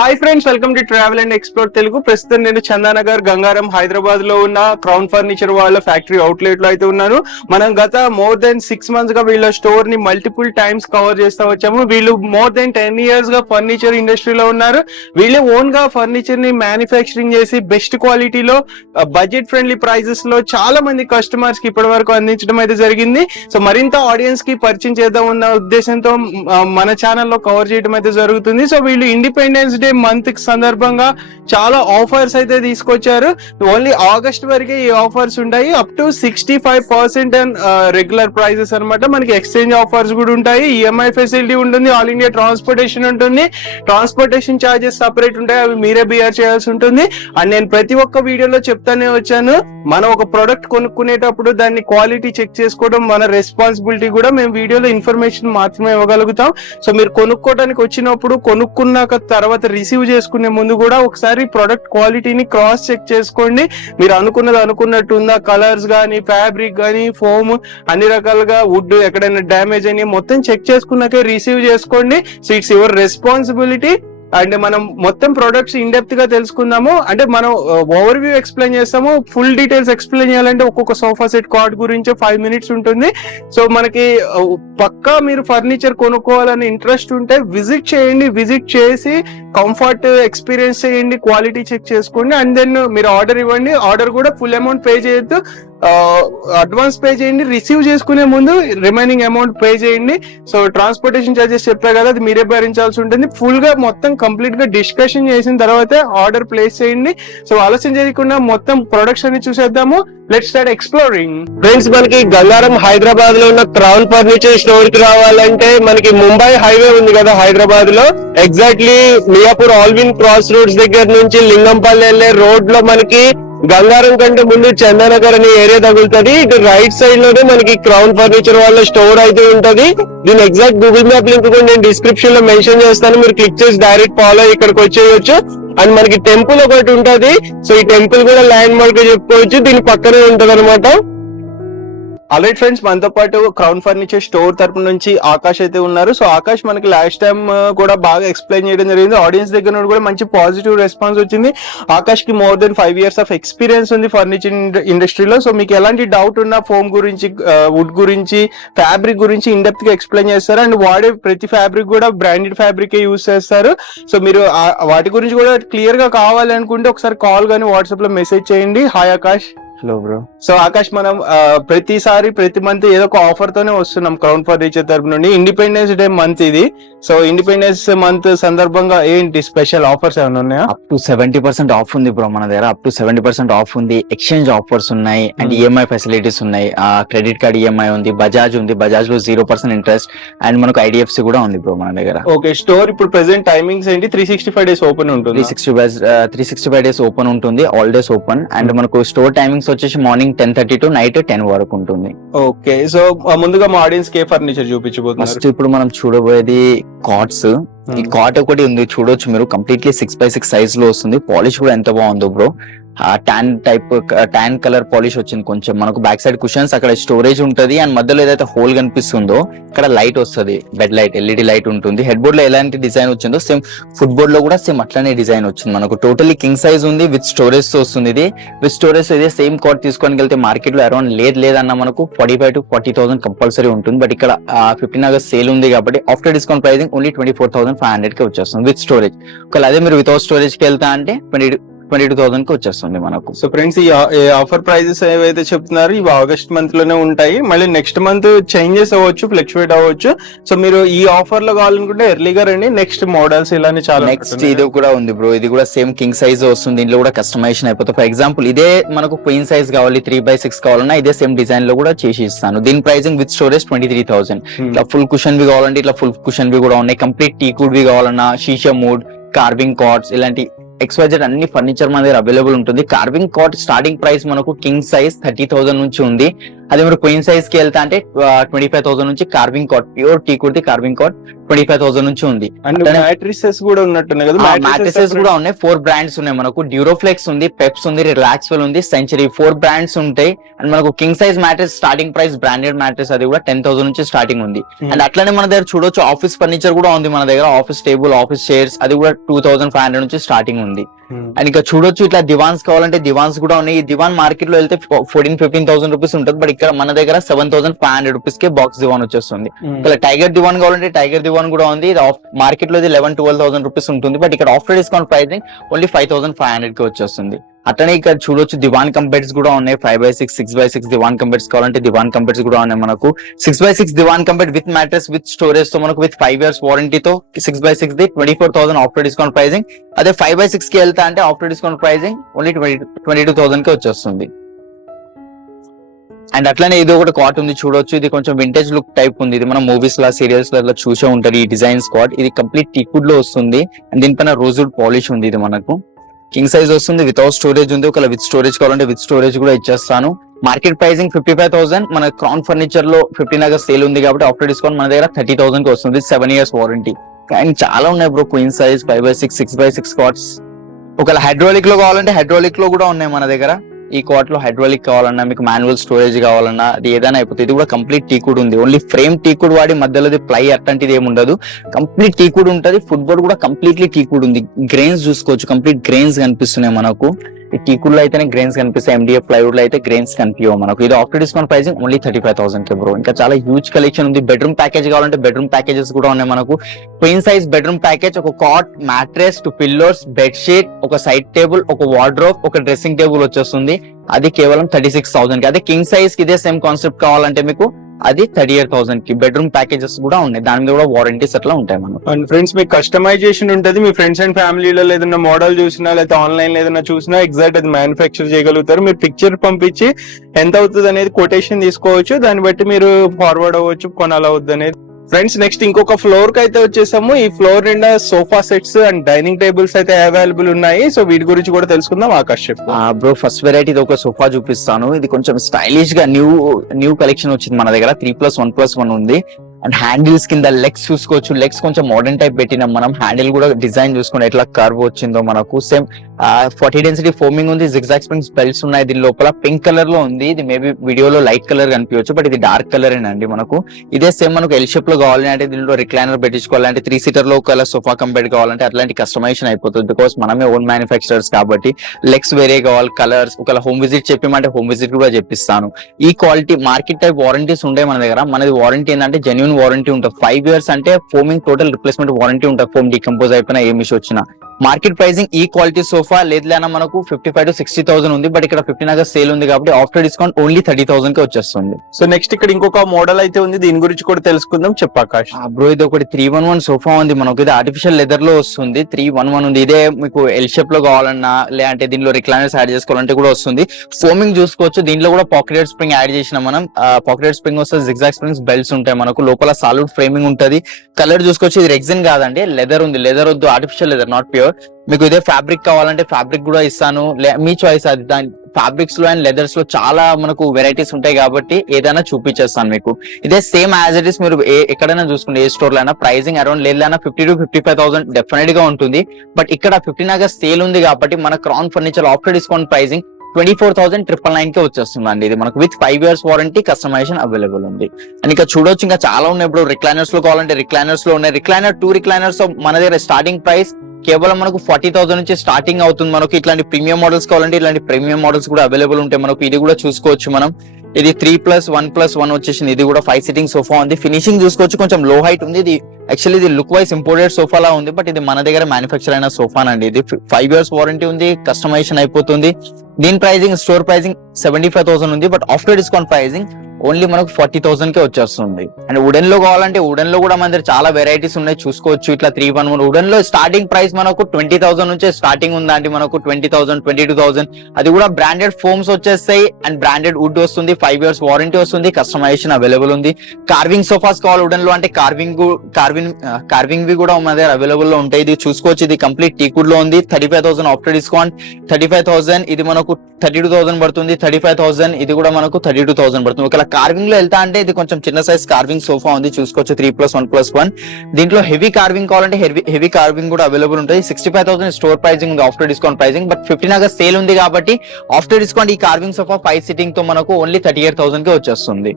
Hi friends, welcome to travel and explore Telugu. ప్రస్తుతం నేను చందానగర్ గంగారం హైదరాబాద్ లో ఉన్న క్రౌన్ ఫర్నిచర్ వాళ్ళ ఫ్యాక్టరీ అవుట్లెట్ లో అయితే ఉన్నాను. మనం గత మోర్ దెన్ 6 months గా వీళ్ళ స్టోర్ ని మల్టిపుల్ టైమ్స్ కవర్ చేస్తా వచ్చాము. వీళ్ళు మోర్ దెన్ 10 years గా ఫర్నిచర్ ఇండస్ట్రీలో ఉన్నారు. వీళ్ళు ఓన్ గా ఫర్నిచర్ ని మ్యానుఫ్యాక్చరింగ్ చేసి బెస్ట్ క్వాలిటీలో బడ్జెట్ ఫ్రెండ్లీ ప్రైజెస్ లో చాలా మంది కస్టమర్స్ కి ఇప్పటి వరకు అందించడం అయితే జరిగింది. సో మరింత ఆడియన్స్ కి పరిచయం చేద్దాం ఉన్న ఉద్దేశంతో మన ఛానల్లో కవర్ చేయడం అయితే జరుగుతుంది. సో వీళ్ళు ఇండిపెండెన్స్ డే మంత్ కి సందర్భంగా చాలా ఆఫర్స్ అయితే తీసుకొచ్చారు. ఓన్లీ ఆగస్ట్ వరకే ఈ ఆఫర్స్ ఉంటాయి. Up to 65% and regular prices అనమాట. మనకి ఎక్స్చేంజ్ ఆఫర్స్ కూడా ఉంటాయి, ఈఎంఐ ఫెసిలిటీ ఉంటుంది, ఆల్ ఇండియా ట్రాన్స్పోర్టేషన్ ఉంటుంది, ట్రాన్స్పోర్టేషన్ ఛార్జెస్ సపరేట్ ఉంటాయి, అవి మీరే బియర్ చేయాల్సి ఉంటుంది. అండ్ నేను ప్రతి ఒక్క వీడియోలో చెప్తానే వచ్చాను, మనం ఒక ప్రొడక్ట్ కొనుక్కునేటప్పుడు దాన్ని క్వాలిటీ చెక్ చేసుకోవడం మన రెస్పాన్సిబిలిటీ. కూడా మేము వీడియోలో ఇన్ఫర్మేషన్ మాత్రమే ఇవ్వగలుగుతాం. సో మీరు కొనుక్కోవడానికి వచ్చినప్పుడు, కొనుక్కున్నాక తర్వాత రిసీవ్ చేసుకునే ముందు కూడా ఒకసారి ప్రొడక్ట్ క్వాలిటీని క్రాస్ చెక్ చేసుకోండి. మీరు అనుకున్నది అనుకున్నట్టు ఉందా, కలర్స్ కానీ, ఫ్యాబ్రిక్ కానీ, ఫోమ్, అన్ని రకాలుగా వుడ్ ఎక్కడైనా డ్యామేజ్ అని మొత్తం చెక్ చేసుకున్నాకే రిసీవ్ చేసుకోండి. So it's your responsibility. And మనం మొత్తం ప్రొడక్ట్స్ ఇన్ డెప్త్ గా తెలుసుకుందాము. అంటే మనం ఓవర్ వ్యూ ఎక్స్ప్లెయిన్ చేస్తాము. ఫుల్ డీటెయిల్స్ ఎక్స్ప్లెయిన్ చేయాలంటే ఒక్కొక్క సోఫా సెట్ కార్డ్ గురించి 5 minutes ఉంటుంది. సో మనకి పక్కా మీరు ఫర్నిచర్ కొనుక్కోవాలని ఇంట్రెస్ట్ ఉంటే విజిట్ చేయండి. విజిట్ చేసి కంఫర్ట్ ఎక్స్పీరియన్స్ చేయండి, క్వాలిటీ చెక్ చేసుకోండి, అండ్ దెన్ మీరు ఆర్డర్ ఇవ్వండి. ఆర్డర్ కూడా ఫుల్ అమౌంట్ పే చేయొద్దు, అడ్వాన్స్ పే చేయండి. రిసీవ్ చేసుకునే ముందు రిమైనింగ్ అమౌంట్ పే చేయండి. సో ట్రాన్స్పోర్టేషన్ చార్జెస్ చెప్పా కదా, అది మీరే భరించాల్సి ఉంటుంది. ఫుల్ గా మొత్తం కంప్లీట్ గా డిస్కషన్ చేసిన తర్వాతే ఆర్డర్ ప్లేస్ చేయండి. సో ఆలస్యం చేయకుండా మొత్తం ప్రొడక్ట్స్ అన్ని చూసేద్దాము. Let's start exploring. ఫ్రెండ్స్, మనకి గంగారం హైదరాబాద్ లో ఉన్న క్రౌన్ ఫర్నిచర్ స్టోర్ కి రావాలంటే మనకి ముంబై హైవే ఉంది కదా హైదరాబాద్ లో, exactly Miyapur Allwyn cross roads దగ్గర నుంచి లింగంపల్లి వెళ్లే రోడ్ లో మనకి గంగారం కంటే ముందు చందానగర్ అనే ఏరియా తగులుతుంది. ఇటు రైట్ సైడ్ లోనే మనకి క్రౌన్ ఫర్నిచర్ వాళ్ళ స్టోర్ అయితే ఉంటది. దీని ఎగ్జాక్ట్ గూగుల్ మ్యాప్ లింక్ కూడా నేను డిస్క్రిప్షన్ లో మెన్షన్ చేస్తాను. మీరు క్లిక్ చేసి డైరెక్ట్ ఫాలో ఇక్కడికి వచ్చేయచ్చు. అండ్ మనకి టెంపుల్ ఒకటి ఉంటది. సో ఈ టెంపుల్ కూడా ల్యాండ్ మార్క్ చెప్పుకోవచ్చు, దీని పక్కనే ఉంటది అనమాట. ఆల్రైట్ ఫ్రెండ్స్, మనతో పాటు క్రౌన్ ఫర్నిచర్ స్టోర్ తరపు నుంచి ఆకాష్ అయితే ఉన్నారు. సో ఆకాష్ మనకి లాస్ట్ టైం కూడా బాగా ఎక్స్ప్లెయిన్ చేయడం జరిగింది. ఆడియన్స్ దగ్గర నుండి కూడా మంచి పాజిటివ్ రెస్పాన్స్ వచ్చింది. ఆకాష్ కి more than 5 years of experience ఉంది ఫర్నిచర్ ఇండస్ట్రీలో. సో మీకు ఎలాంటి డౌట్ ఉన్నా ఫోమ్ గురించి, వుడ్ గురించి, ఫ్యాబ్రిక్ గురించి ఇన్ డెప్త్ గా ఎక్స్ప్లెయిన్ చేస్తారు. అండ్ వాడే ప్రతి ఫ్యాబ్రిక్ కూడా బ్రాండెడ్ ఫ్యాబ్రిక్ యూజ్ చేస్తారు. సో మీరు వాటి గురించి కూడా క్లియర్ గా కావాలి అనుకుంటే ఒకసారి కాల్ కానీ వాట్సాప్ లో మెసేజ్ చేయండి. Hi Akash. Hello bro. So Akash, మనం ప్రతి మంత్ ఏదో ఒక ఆఫర్ తోనే వస్తున్నాం క్రౌన్ ఫర్నిచర్ తరపు నుండి. ఇండిపెండెన్స్ డే మంత్ ఇది. సో ఇండిపెండెన్స్ మంత్ సందర్భంగా ఏంటి స్పెషల్ ఆఫర్స్ ఏమైనా ఉన్నాయా? అప్ టు 70% ఆఫ్ ఉంది బ్రో మన దగ్గర. అప్ టు 70% ఆఫ్ ఉంది. ఎక్స్చేంజ్ ఆఫర్స్ ఉన్నాయి అండ్ ఈఎంఐ ఫెసిలిటీస్ ఉన్నాయి. క్రెడిట్ కార్డ్ ఈఎంఐ ఉంది, బజాజ్ ఉంది, బజాజ్ లో 0% ఇంట్రెస్ట్, అండ్ మనకు ఐడిఎఫ్సి కూడా ఉంది బ్రో మన దగ్గర. ఓకే, స్టోర్ ఇప్పుడు ప్రెసెంట్ టైమింగ్స్ ఏంటి? 365 days ఓపెన్ ఉంటుంది. 365 days ఓపెన్ ఉంటుంది, ఆల్ డేస్ ఓపెన్. అండ్ మనకు స్టోర్ టైమింగ్స్ వచ్చేసి మార్నింగ్ 10:30 to నైట్ 10 వరకు ఉంటుంది. ఓకే, సో ముందుగా మా ఆడియన్స్ కే ఫర్నిచర్ చూపించబోతున్నారు. ఫస్ట్ ఇప్పుడు మనం చూడబోయేది కాట్స్. ఈ కాట్ ఒకటి ఉంది, చూడొచ్చు మీరు. కంప్లీట్లీ 6x6 సైజ్ లో వస్తుంది. పాలిష్ కూడా ఎంత బాగుందో బ్రో. టాన్ కలర్ పాలిష్ వచ్చింది కొంచెం. మనకు బ్యాక్ సైడ్ కుషన్స్, అక్కడ స్టోరేజ్ ఉంటది, అండ్ మధ్యలో ఏదైతే హోల్ కనిపిస్తుందో ఇక్కడ లైట్ వస్తుంది, బెడ్ లైట్, ఎల్ఈడి లైట్ ఉంటుంది. హెడ్ బోర్డ్ లో ఎలాంటి డిజైన్ వచ్చిందో సేమ్ ఫుట్ బోర్డ్ లో కూడా సేమ్ అట్లానే డిజైన్ వచ్చింది. మనకు టోటలీ కింగ్ సైజ్ ఉంది, విత్ స్టోరేజ్ తో వస్తుంది. ఇది విత్ స్టోరేజ్ ఇదే సేమ్ కాట్ తీసుకొని వెళ్తే మార్కెట్ లో అరౌండ్ లేదన్నా మనకు 45,000 to 40,000 కంపల్సరీ ఉంటుంది. బట్ ఇక్కడ 15 August సేల్ ఉంది కాబట్టి ఆఫ్టర్ డిస్కౌంట్ ప్రైసింగ్ ఓన్లీ 24,500 కి వచ్చేస్తుంది విత్ స్టోరేజ్. ఒకవేళ అదే మీరు వితౌట్ స్టోరేజ్ కి వెళ్తా అంటే 22,000 కి వచ్చేస్తుంది మనకు. సో ఫ్రెండ్స్, ఈ ఆఫర్ ప్రైజెస్ ఏవైతే చెప్తున్నారు ఇవి ఆగస్ట్ మంత్ లోనే ఉంటాయి. మళ్ళీ నెక్స్ట్ మంత్ చేంజెస్ అవ్వచ్చు, ఫ్లక్చువేట్ అవ్వచ్చు. సో మీరు ఈ ఆఫర్ లో కావాలనుకుంటే ఎర్లీగా రండి. నెక్స్ట్ మోడల్స్ ఇలానే చాలా. నెక్స్ట్ ఇది కూడా ఉంది బ్రో. ఇది కూడా సేమ్ కింగ్ సైజ్ వస్తుంది. దీంట్లో కూడా కస్టమైజేషన్ అయిపోతుంది. ఫర్ ఎగ్జాంపుల్ ఇదే మనకు క్వీన్ సైజ్ కావాలి, 3x6 కావాలన్నా ఇదే సేమ్ డిజైన్ లో కూడా చేసి ఇస్తాను. దీని ప్రైసింగ్ విత్ స్టోరేజ్ 23,000. ఇట్లా ఫుల్ కుషన్ వి కావాలంటే ఇట్లా ఫుల్ కుషన్ వి కూడా ఉన్నాయి. కంప్లీట్ టీకుడ్ వి కావాలన్నా, షీషా మూడ్, కార్వింగ్ కార్డ్స్, ఇలాంటి XYZ అన్ని ఫర్నిచర్ మన దగ్గర అవైలబుల్ ఉంటుంది. కార్వింగ్ కాట్ స్టార్టింగ్ ప్రైస్ మనకు కింగ్ సైజ్ 30,000 నుంచి ఉంది. అదే మీరు క్వీన్ సైజ్ కి వెళ్తా అంటే 25,000 నుంచి కార్వింగ్ కాట్, ప్యూర్ టీ కుర్తి కార్వింగ్ కాట్ 25,000 నుంచి ఉంది. అండ్ మ్యాట్రిసెస్ కూడా ఉన్నట్టున్నాయి కదా, మ్యాట్రిసెస్ కూడా ఉన్నాయి. 4 బ్రాండ్స్ ఉన్నాయి మనకు. డ్యూరోఫ్లెక్స్ ఉంది, పెప్స్ ఉంది, రిలాక్స్వెల్ ఉంది, సెంచరీ, 4 బ్రాండ్స్ ఉంటాయి. అండ్ మనకు king size mattress starting price branded mattress అది కూడా 10,000 నుంచి స్టార్టింగ్ ఉంది. అండ్ అట్లనే మన దగ్గర చూడొచ్చు ఆఫీస్ ఫర్నిచర్ కూడా ఉంది మన దగ్గర. ఆఫీస్ టేబుల్, ఆఫీస్ చైర్స్ అది కూడా 2,500 నుంచి స్టార్టింగ్ ఉంది. అండ్ ఇంకా చూడొచ్చు ఇట్లా దివాన్స్ కావాలంటే దివాన్స్ కూడా ఉన్నాయి. ఈ దివాన్ మార్కెట్ లో వెళ్తే 14,000-15,000 రూపీస్ ఉంటుంది, బట్ ఇక్కడ మన దగ్గర 7,500 రూపీస్ కే బాక్స్ దివాన్ వచ్చేస్తుంది. ఇలా టైగర్ దివాన్ కావాలంటే టైగర్ దివాన్ కూడా ఉంది. ఇది మార్కెట్ లో 11,000-12,000 రూపీస్ ఉంటుంది, బట్ ఇక్కడ ఆఫ్టర్ డిస్కౌంట్ ప్రైసింగ్ ఓన్లీ 5,500 కి వచ్చేస్తుంది. అట్లనే ఇక్కడ చూడొచ్చు దివాన్ కంపెట్స్ కూడా ఉన్నాయి. 5x6, 6x6 దివాన్ కంపెట్స్ కావాలంటే దివాన్ కంపెట్స్ కూడా ఉన్నాయి మనకు. 6x6 దివాన్ కంపెట్ విత్ మ్యాట్రెస్ విత్ స్టోరేజ్ తో మనకు విత్ 5 years వారంటీతో 6x6 ది 24,000 ఆఫ్టర్ డిస్కౌంట్ ప్రైసింగ్. అదే 5x6 కి వెళ్తా అంటే ఆఫ్టర్ డిస్కౌంట్ ప్రైసింగ్ ఓన్లీ 22,000 కి వచ్చేస్తుంది. అండ్ అట్లనే ఇది ఒకటి కాట్ ఉంది చూడొచ్చు. ఇది కొంచెం వింటేజ్ లుక్ టైప్ ఉంది. ఇది మనం మూవీస్ లా సీరియల్స్ లా చూసే ఉంటారు ఈ డిజైన్ కాట్. ఇది కంప్లీట్ టీకుడ్ లో వస్తుంది. అండ్ దీనిపైన రోజ్వుడ్ పాలిష్ ఉంది. ఇది మనకు కింగ్ సైజ్ వస్తుంది, వితౌట్ స్టోరేజ్ ఉంది. ఒకవేళ విత్ స్టోరేజ్ కావాలంటే విత్ స్టోరేజ్ కూడా ఇచ్చేస్తాను. Market pricing 55,000. మన క్రౌన్ ఫర్నిచర్ లో 15 August సేల్ ఉంది కాబట్టి ఆఫ్టర్ డిస్కౌంట్ మన దగ్గర 30,000 కి వస్తుంది. 7 years వారంటీ. అండ్ చాలా ఉన్నాయి bro queen size 5x6, 6x6 cots. ఒకవేళ హైడ్రాలిక్ లో కావాలంటే హైడ్రాలిక్ లో కూడా ఉన్నాయి మన దగ్గర. ఈ కాట్ లో హైడ్రాలిక్ కావాలన్నా, మీకు మాన్యువల్ స్టోరేజ్ కావాలన్నా అది ఏదైనా అయిపోతుంది. ఇది కూడా కంప్లీట్ టీకుడ్ ఉంది. ఓన్లీ ఫ్రేమ్ టీకుడ్ వాడి మధ్యలో ప్లై అట్లాంటిది ఏమి ఉండదు. కంప్లీట్ టీకుడ్ ఉంటది. ఫుట్బాల్ కూడా కంప్లీట్లీ టీకుడ్ ఉంది. గ్రెయిన్స్ చూసుకోవచ్చు, కంప్లీట్ గ్రెయిన్స్ కనిపిస్తున్నాయి మనకు. ఈ టీకుడ్ లో అయితేనే గ్రెయిన్స్ కనిపిస్తాయి, MDF ప్లైవుడ్ లో అయితే గ్రెయిన్స్ కనిపించవు మనకు. ఇది ఆఫ్టర్ డిస్కౌంట్ ప్రైసింగ్ ఓన్లీ 35,000 కి బ్రో. ఇంకా చాలా హ్యూజ్ కలెక్షన్ ఉంది. బెడ్రూమ్ ప్యాకేజ్ కావాలంటే బెడ్రూమ్ ప్యాకేజెస్ కూడా ఉన్నాయి మనకు. క్వీన్ సైజ్ బెడ్రూమ్ ప్యాకేజ్, ఒక కాట్, మ్యాట్రెస్, 2 పిల్లోస్, బెడ్షీట్, ఒక సైడ్ టేబుల్, ఒక వార్డ్రోబ్, ఒక డ్రెస్సింగ్ టేబుల్ వచ్చేస్తుంది. అది కేవలం 36,000 కి. అదే కింగ్ సైజ్ కి ఇదే సేమ్ కాన్సెప్ట్ కావాలంటే మీకు అది 38,000 కి. బెడ్రూమ్ ప్యాకేజెస్ కూడా ఉన్నాయి, దాని మీద కూడా వారంటీస్ అట్లా ఉంటాయి మనకు. అండ్ ఫ్రెండ్స్ మీకు కస్టమైజేషన్ ఉంటుంది. మీ ఫ్రెండ్స్ అండ్ ఫ్యామిలీలో ఏదైనా మోడల్ చూసినా లేకపోతే ఆన్లైన్ లో ఏదైనా చూసినా ఎగ్జాక్ట్ అది మ్యానుఫ్యాక్చర్ చేయగలుగుతారు. మీరు పిక్చర్ పంపించి ఎంత అవుతుంది అనేది కొటేషన్ తీసుకోవచ్చు, దాన్ని బట్టి మీరు ఫార్వర్డ్ అవ్వచ్చు కొనాలవద్దు అనేది. ఫ్రెండ్స్ నెక్స్ట్ ఇంకొక ఫ్లోర్ కి అయితే వచ్చేసాము. ఈ ఫ్లోర్ నిండా sofa sets and dining tables అయితే అవైలబుల్ ఉన్నాయి. సో వీటి గురించి కూడా తెలుసుకుందాం. ఆకాష్ చెప్పు. బ్రో ఫస్ట్ వెరైటీ ఇది ఒక సోఫా చూపిస్తాను. ఇది కొంచెం స్టైలిష్ గా న్యూ కలెక్షన్ వచ్చింది మన దగ్గర. 3+1+1 ఉంది. అండ్ హ్యాండిల్స్ కింద లెగ్స్ చూసుకోవచ్చు. లెగ్స్ కొంచెం మోడర్న్ టైప్ పెట్టినాం మనం. హ్యాండిల్ కూడా డిజైన్ చూసుకుని ఎట్లా కర్వ్ వచ్చిందో మనకు. సేమ్ 40 డెన్సిటీ ఫోమింగ్ ఉంది. జిగ్జాగ్ స్ప్రింగ్స్ బెల్ట్స్ ఉన్నాయి. దీని లోపల పింక్ కలర్ లో ఉంది. ఇది మేబీ వీడియోలో లైట్ కలర్ కనిపించవచ్చు, బట్ ఇది డార్క్ కలర్ అండి మనకు. ఇదే సేమ్ మనకు ఎల్ షేప్ లో కావాలి అంటే దీనిలో రిక్లైనర్ పెట్టించుకోవాలంటే 3 seater లో ఒకవేళ సోఫా కంపెట్ కావాలంటే అట్లాంటి కస్టమైజేషన్ అయిపోతుంది. బికాస్ మనమే ఓన్ మ్యానుఫ్యాక్చరర్స్ కాబట్టి లెగ్స్ వేరే కావాలి, కలర్స్. ఒకవేళ హోమ్ విజిట్ చెప్పమంటే హోమ్ విజిట్ కూడా చెప్పిస్తాను. ఈ క్వాలిటీ మార్కెట్ టైప్ వారంటీస్ ఉంటాయి మన దగ్గర. మనది వారంటీ ఏంటంటే జెన్యూన్ వారంటీ ఉంటుంది. 5 years అంటే ఫోమింగ్ టోటల్ రిప్లేస్మెంట్ వారంటీ ఉంటుంది. ఫోమ్ డికంపోజ్ అయిపోయినా ఏమి ఇష్యూ వచ్చినా. మార్కెట్ ప్రైసింగ్ ఈ క్వాలిటీ సోఫా లేదులేనా మనకు 55,000-60,000 ఉంది, బట్ ఇక్కడ 15 August సేల్ ఉంది కాబట్టి ఆఫ్టర్ డిస్కౌంట్ ఓన్లీ 30,000 కి వచ్చేస్తుంది. సో నెక్స్ట్ ఇక్కడ ఇంకొక మోడల్ అయితే ఉంది, దీని గురించి కూడా తెలుసుకుందాం. చెప్పాకాష్. బ్రో ఇది ఒకటి 311 సోఫా ఉంది మనకు. ఇది ఆర్టిఫిషియల్ లెదర్ లో వస్తుంది. 311 ఉంది. ఇదే మీకు ఎల్ షేప్ లో కావాలన్నా లేదంటే దీనిలో రిక్లైనర్స్ యాడ్ చేసుకోవాలంటే కూడా వస్తుంది. ఫోమింగ్ చూసుకోవచ్చు. దీంట్లో కూడా పాకెట్ స్ప్రింగ్ యాడ్ చేసిన మనం. పాకెట్ స్ప్రింగ్ వస్తే జిగ్జాగ్ స్ప్రింగ్స్ బెల్ట్స్ ఉంటాయి మనకు. లోపల సాలిడ్ ఫ్రేమింగ్ ఉంటది. కలర్ చూసుకోవచ్చు. ఇది రెగ్జిన్ కాదండి, లెదర్ ఉంది. లెదర్ వద్దు, ఆర్టిఫిషియల్ లెదర్, నాట్ ప్యూర్. మీకు ఇదే ఫ్యాబ్రిక్ కావాలంటే ఫ్యాబ్రిక్ కూడా ఇస్తాను, మీ చాయిస్ అది. దాని ఫ్యాబ్రిక్స్ లో అండ్ లెదర్స్ లో చాలా మనకు వెరైటీస్ ఉంటాయి కాబట్టి ఏదైనా చూపించేస్తాను మీకు. ఇదే సేమ్ యాజ్ ఇట్ ఇస్ మీరు ఎక్కడైనా చూసుకుంటే ఏ స్టోర్ లో అయినా ప్రైసింగ్ అరౌండ్ లేదైనా 50,000-55,000 డెఫినెట్ గా ఉంటుంది. బట్ ఇక్కడ 15 August సేల్ ఉంది కాబట్టి మన Crown Furniture after discount pricing 24,999 కి వచ్చేస్తుందండి. ఇది మనకు with 5 years warranty, customisation available ఉంది. అండ్ ఇంకా చూడొచ్చు ఇంకా చాలా ఉన్నాయి. ఇప్పుడు రిక్లైనర్స్ లో కావాలంటే రిక్లైనర్స్ లో ఉన్నాయి. రిక్లైనర్ 2 రిక్లైనర్స్ మన దగ్గర స్టార్టింగ్ ప్రైస్ కేవలం మనకు 40,000 నుంచి స్టార్టింగ్ అవుతుంది మనకు. ఇట్లాంటి ప్రీమియం మోడల్స్ కావాలంటే ఇలాంటి ప్రీమియం మోడల్స్ కూడా అవైలబుల్ ఉంటాయి మనకు. ఇది కూడా చూసుకోవచ్చు మనం. ఇది 3+1+1 వచ్చేసింది. ఇది కూడా 5 sitting సోఫా ఉంది. ఫినిషింగ్ చూసుకోవచ్చు, కొంచెం లో హైట్ ఉంది. ఇది యాక్చువల్లీ ఇది లుక్ వైజ్ ఇంపోర్టెడ్ సోఫా లా ఉంది, బట్ ఇది మన దగ్గర మ్యానుఫ్యాక్చర్ అయిన సోఫా అండి. ఇది 5 years వారంటీ ఉంది, కస్టమైజేషన్ అయిపోతుంది. దీని ప్రైసింగ్ స్టోర్ ప్రైసింగ్ 75,000 ఉంది, but after discount pricing only మనకు 40,000 కే వచ్చేస్తుంది. అండ్ వుడెన్ లో కావాలంటే వుడెన్ లో కూడా మన దగ్గర చాలా వెరైటీస్ ఉన్నాయి చూసుకోవచ్చు. ఇట్లా 311 వుడెన్ లో స్టార్టింగ్ ప్రైస్ మనకు 20,000 నుంచే స్టార్టింగ్ ఉందండి మనకు. 20,000, 22,000 అది కూడా బ్రాండెడ్ ఫోమ్స్ వచ్చేస్తాయి అండ్ బ్రాండెడ్ వుడ్ వస్తుంది. 5 years వారంటీ వస్తుంది, కస్టమైజేషన్ అవైలబుల్ ఉంది. కార్వింగ్ సోఫాస్ కావాలి వుడెన్ లో అంటే కార్వింగ్ కార్వింగ్ వి కూడా మన దగ్గర అవైలబుల్ లో ఉంటాయి. ఇది చూసుకోవచ్చు, ఇది కంప్లీట్ టీకుడ్ లో ఉంది. 35,000 ఆఫ్టర్ డిస్కౌంట్, 35,000 ఇది మనకు 32,000 పడుతుంది. 35,000 ఇది కూడా మనకు 32,000 పడుతుంది. ఒకవేళ కార్వింగ్ లో వెళ్తా అంటే ఇది కొంచెం చిన్న సైజ్ కార్వింగ్ సోఫా ఉంది, చూసుకోవచ్చు 3+1+1. దీంట్లో హెవీ కార్వింగ్ కావాలంటే హెవీ కార్వింగ్ కూడా అవైలబుల్ ఉంటుంది. 65,000 స్టోర్ ప్రైజింగ్ ఉంది after discount pricing, but 15 August sale ఉంది కాబట్టి ఆఫ్టర్ డిస్కౌంట్ ఈ కార్వింగ్ సోఫా 5 సిట్టింగ్ తో మనకు ఓన్లీ 38,000 కి వచ్చేస్తుంది.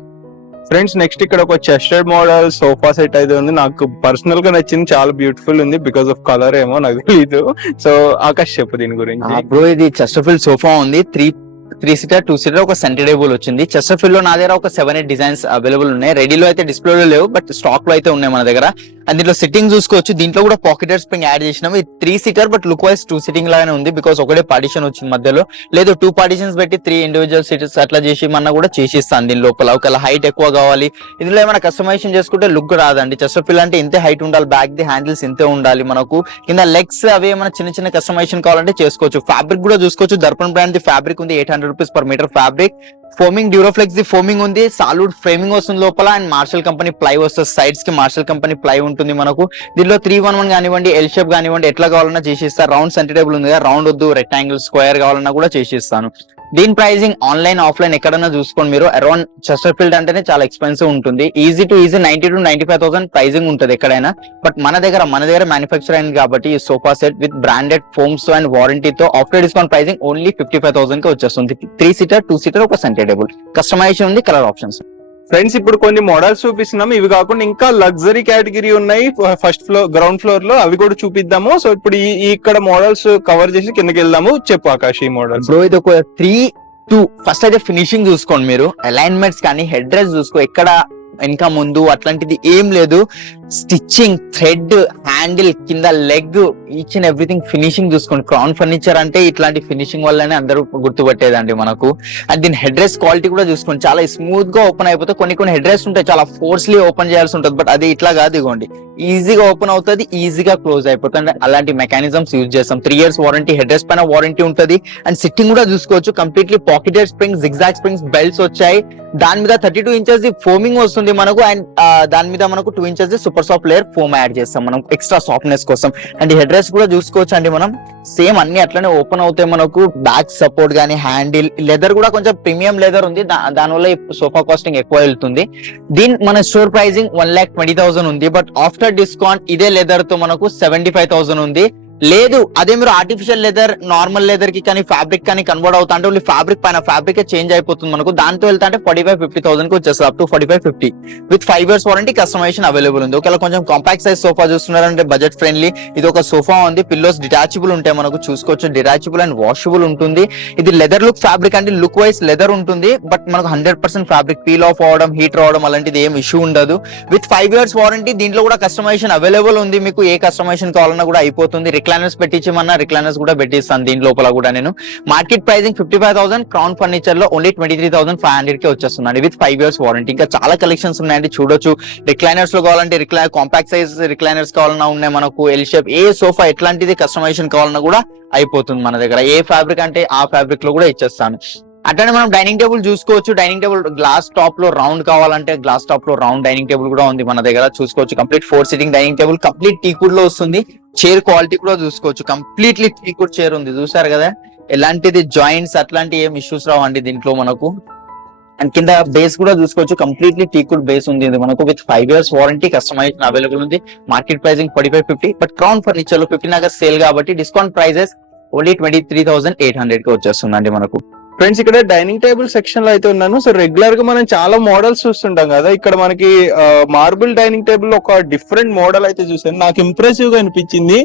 ఫ్రెండ్స్ నెక్స్ట్ ఇక్కడ ఒక చెస్టర్డ్ మోడల్ సోఫా సెట్ అయితే ఉంది. నాకు పర్సనల్ గా నచ్చింది, చాలా బ్యూటిఫుల్ ఉంది. బికాస్ ఆఫ్ కలర్ ఏమో నాకు తెలీదు. సో ఆకాష్ చెప్పు దీని గురించి. బ్రో ఇది చెస్టర్ఫీల్డ్ సోఫా ఉంది. 3 సీటర్ 2 సీటర్ ఒక సెంటర్ టేబుల్ వచ్చింది. చెస్టర్ఫీల్డ్ లో నా దగ్గర ఒక 7-8 డిజైన్స్ అవైలబుల్ ఉన్నాయి. రెడీలో అయితే డిస్ప్లేలో లేవు, బట్ స్టాక్ లో అయితే ఉన్నాయి మన దగ్గర. అండ్ దీంట్లో సిట్టింగ్ చూసుకోవచ్చు, దీంట్లో కూడా పాకెటర్ స్ప్రింగ్ యాడ్ చేసినాము. ఇది 3 seater but look wise 2 sitting లాగానే ఉంది. బికాస్ ఒకటే పార్టిషన్ వచ్చింది మధ్యలో, లేదు 2 పార్టిషన్స్ పెట్టి 3 ఇండివిజువల్ సీటర్స్ అట్లా చేసి మన కూడా చేసిస్తాను దీని లోపల. ఒకవేళ హైట్ ఎక్కువ కావాలి, ఇందులో ఏమైనా కస్టమైజేషన్ చేసుకుంటే లుక్ రాదండి. చెస్టర్ఫీల్డ్ అంటే ఇంతే హైట్ ఉండాలి, బ్యాక్ ది హ్యాండిల్స్ ఇంతే ఉండాలి మనకు. కింద లెగ్స్ అవి ఏమైనా చిన్న చిన్న కస్టమైజేషన్ కావాలంటే చేసుకోవచ్చు. ఫ్యాబ్రిక్ కూడా చూసుకోవచ్చు, దర్పణ్ బ్రాండ్ ది ఫ్యాబ్రిక్ ఉంది. 800 rupees per metre fabric. Foaming Duroflex ది ఫోమింగ్ ఉంది. సాలిడ్ ఫ్రేమింగ్ వస్తుంది లోపల. అండ్ మార్షల్ కంపెనీ ప్లై వస్తుంది, సైడ్స్ కి మార్షల్ కంపెనీ ప్లై ఉంటుంది మనకు. దీనిలో 311 కానివ్వండి, ఎల్ షేప్ కానివ్వండి, ఎట్లా కావాలన్నా చేసిస్తారు. రౌండ్ సెంటర్ టేబుల్ ఉంది కదా, రౌండ్ వద్దు రెక్టాంగిల్ స్క్వేర్ కావాలన్నా కూడా చేసిస్తాను. దీని ప్రైజింగ్ ఆన్లైన్ ఆఫ్లైన్ ఎక్కడన్నా చూసుకోండి మీరు. అరౌండ్ చెస్టర్ఫీల్డ్ అంటేనే చాలా ఎక్స్పెన్సివ్ ఉంటుంది. ఈజీ 90,000 to 95,000 ప్రైజింగ్ ఉంటుంది ఎక్కడైనా. బట్ మన దగ్గర మ్యానుఫ్యాక్చర్ అయింది కాబట్టి ఈ sofa set with branded foams and వారంటీతో ఆఫ్టర్ డిస్కౌంట్ ప్రైజింగ్ ఓన్లీ 55,000 కి వచ్చేస్తుంది. 3 సీటర్ 2 సీటర్ ఒక సెంటర్ టేబుల్, కస్టమైజేషన్ ఉంది, కలర్ ఆప్షన్స్. ఫ్రెండ్స్ ఇప్పుడు కొన్ని మోడల్స్ చూపిస్తున్నాం. ఇవి కాకుండా ఇంకా లగ్జరీ కేటగిరీ ఉన్నాయి ఫస్ట్ ఫ్లోర్, గ్రౌండ్ ఫ్లోర్ లో, అవి కూడా చూపిద్దాము. సో ఇప్పుడు ఇక్కడ మోడల్స్ కవర్ చేసి కిందకి వెళ్దాము. చెప్పు ఆకాష్ ఈ మోడల్స్. బ్రో ఇది ఒక 3-2 ఫస్ట్ అయితే ఫినిషింగ్ చూసుకోండి మీరు. అలైన్మెంట్స్ కానీ హెడ్ డ్రెస్ చూసుకో, ఎక్కడ వెనక ముందు అట్లాంటిది ఏం లేదు. స్టిచ్చింగ్, థ్రెడ్, హ్యాండిల్, కింద leg, each and everything finishing చూసుకోండి. క్రౌన్ ఫర్నిచర్ అంటే ఇట్లాంటి ఫినిషింగ్ వల్లనే అందరూ గుర్తుపట్టేదండి మనకు. అండ్ దీని హెడ్ డ్రెస్ క్వాలిటీ కూడా చూసుకోండి, చాలా స్మూత్ గా ఓపెన్ అయిపోతుంది. కొన్ని హెడ్ డ్రెస్ ఉంటాయి చాలా ఫోర్స్లీ ఓపెన్ చేయాల్సి ఉంటుంది, బట్ అది ఇట్లా కాదు. ఇగోండి ఈజీగా ఓపెన్ అవుతుంది, ఈజీగా క్లోజ్ అయిపోతుంది. అలాంటి మెకానిజమ్స్ యూజ్ చేస్తాం. 3 years వారంటీ, హెడ్ డ్రెస్ పైన వారంటీ ఉంటుంది. అండ్ సిట్టింగ్ కూడా చూసుకోవచ్చు, completely pocketed springs, zigzag springs, belts వచ్చాయి. దాని మీద 32 ఇంచెస్ ఫోమింగ్ వస్తుంది మనకు. అండ్ దాని మీద మనకు 2 inches super soft layer foam add చేస్తాం మనం ఎక్స్ట్రా సాఫ్ట్నెస్ కోసం. అండ్ ఈ హెడ్ డ్రెస్ కూడా చూసుకోవచ్చు అండి మనం, సేమ్ అన్ని అట్లనే ఓపెన్ అవుతాయి మనకు. బ్యాక్ సపోర్ట్ గానీ, హ్యాండిల్, లెదర్ కూడా కొంచెం ప్రీమియం లెదర్ ఉంది, దానివల్ల ఈ సోఫా కాస్టింగ్ ఎక్కువ వెళ్తుంది. దీని మన స్టోర్ ప్రైజింగ్ 1,20,000 ఉంది, బట్ ఆఫ్టర్ డిస్కౌంట్ ఇదే లెదర్ తో మనకు 75,000 ఉంది. లేదు అదే మీరు ఆర్టిఫిషియల్ లెదర్, నార్మల్ లెదర్ కి కానీ ఫ్యాబ్రిక్ కానీ కన్వర్ట్ అవుతా అంటే ఓన్లీ ఫ్యాబ్రిక్ పైన ఫ్యాబ్రిక్ చేంజ్ అయిపోతుంది మనకు. దాంతో వెళ్తా అంటే 45,000-50,000 కి వచ్చేస్తుంది, up to 45-50 with 5 years warranty, customisation available ఉంది. ఒకవేళ కొంచెం కాంపాక్ట్ సైజ్ సోఫా చూస్తున్నారంటే బడ్జెట్ ఫ్రెండ్లీ ఇది ఒక సోఫా ఉంది. పిల్లోస్ డిటాచబుల్ ఉంటాయి మనకు, చూసుకోవచ్చు. డిటాచబుల్ అండ్ వాషబుల్ ఉంటుంది. ఇది లెదర్ లుక్ ఫ్యాబ్రిక్ అంటే లుక్ వైజ్ లెదర్ ఉంటుంది, బట్ మనకు 100% ఫ్యాబ్రిక్ పీల్ ఆఫ్ అవడం, హీట్ రావడం అలాంటిది ఏం ఇష్యూ ఉండదు. With 5 years warranty. దీంట్లో కూడా కస్టమైజేషన్ అవైలబుల్ ఉంది, మీకు ఏ కస్టమైజేషన్ కావాలన్నా కూడా అయిపోతుంది. రిక్లైనర్స్ పెట్టించమన్నా రిక్లైనర్స్ కూడా పెట్టిస్తాను దీని లోపల కూడా నేను. మార్కెట్ ప్రైజింగ్ 55,000, క్రౌన్ ఫర్నిచర్ లో ఓన్లీ 23,500 కి వచ్చేస్తుందండి విత్ 5 years వారంటీ. ఇంకా చాలా కలెక్షన్స్ ఉన్నాయండి, చూడొచ్చు. రిక్లైనర్స్ లో కావాలంటే కాంపాక్ట్ సైజ్ రిక్లైనర్స్ కావాలన్నా ఉన్నాయి మనకు. ఎల్ షేప్, ఏ సోఫా ఎట్లాంటిది కస్టమైజేషన్ కావాలన్నా కూడా అయిపోతుంది మన దగ్గర. ఏ ఫ్యాబ్రిక్ అంటే ఆ ఫ్యాబ్రిక్ లో కూడా ఇచ్చేస్తాను. అట్లనే మనం డైనింగ్ టేబుల్ చూసుకోవచ్చు. డైనింగ్ టేబుల్ గ్లాస్ టాప్ లో రౌండ్ కావాలంటే గ్లాస్ టాప్ లో రౌండ్ డైనింగ్ టేబుల్ కూడా ఉంది మన దగ్గర, చూసుకోవచ్చు. Complete 4 sitting dining table, complete టీకుడ్ లో వస్తుంది. చైర్ క్వాలిటీ కూడా చూసుకోవచ్చు, కంప్లీట్లీ టీకుడ్ చైర్ ఉంది, చూసారు కదా. ఎలాంటిది జాయింట్స్ అట్లాంటి ఏం ఇష్యూస్ రావండి దీంట్లో మనకు. అండ్ కింద బేస్ కూడా చూసుకోవచ్చు, కంప్లీట్లీ టీకుడ్ బేస్ ఉంది ఇది మనకు with 5 years warranty, customisation available ఉంది. Market pricing 45-50, but Crown furniture లో 15 ఆగస్ట్ సేల్ కాబట్టి డిస్కౌంట్ ప్రైజెస్ ఓన్లీ 23,800 కి వచ్చేస్తుందండి మనకు. ఫ్రెండ్స్ ఇక్కడ డైనింగ్ టేబుల్ సెక్షన్ లో అయితే ఉన్నాను. సో రెగ్యులర్ గా మనం చాలా మోడల్స్ చూస్తుంటాం కదా, ఇక్కడ మనకి మార్బుల్ డైనింగ్ టేబుల్ ఒక డిఫరెంట్ మోడల్ అయితే చూసాను. నాకు ఇంప్రెసివ్ గా అనిపించింది.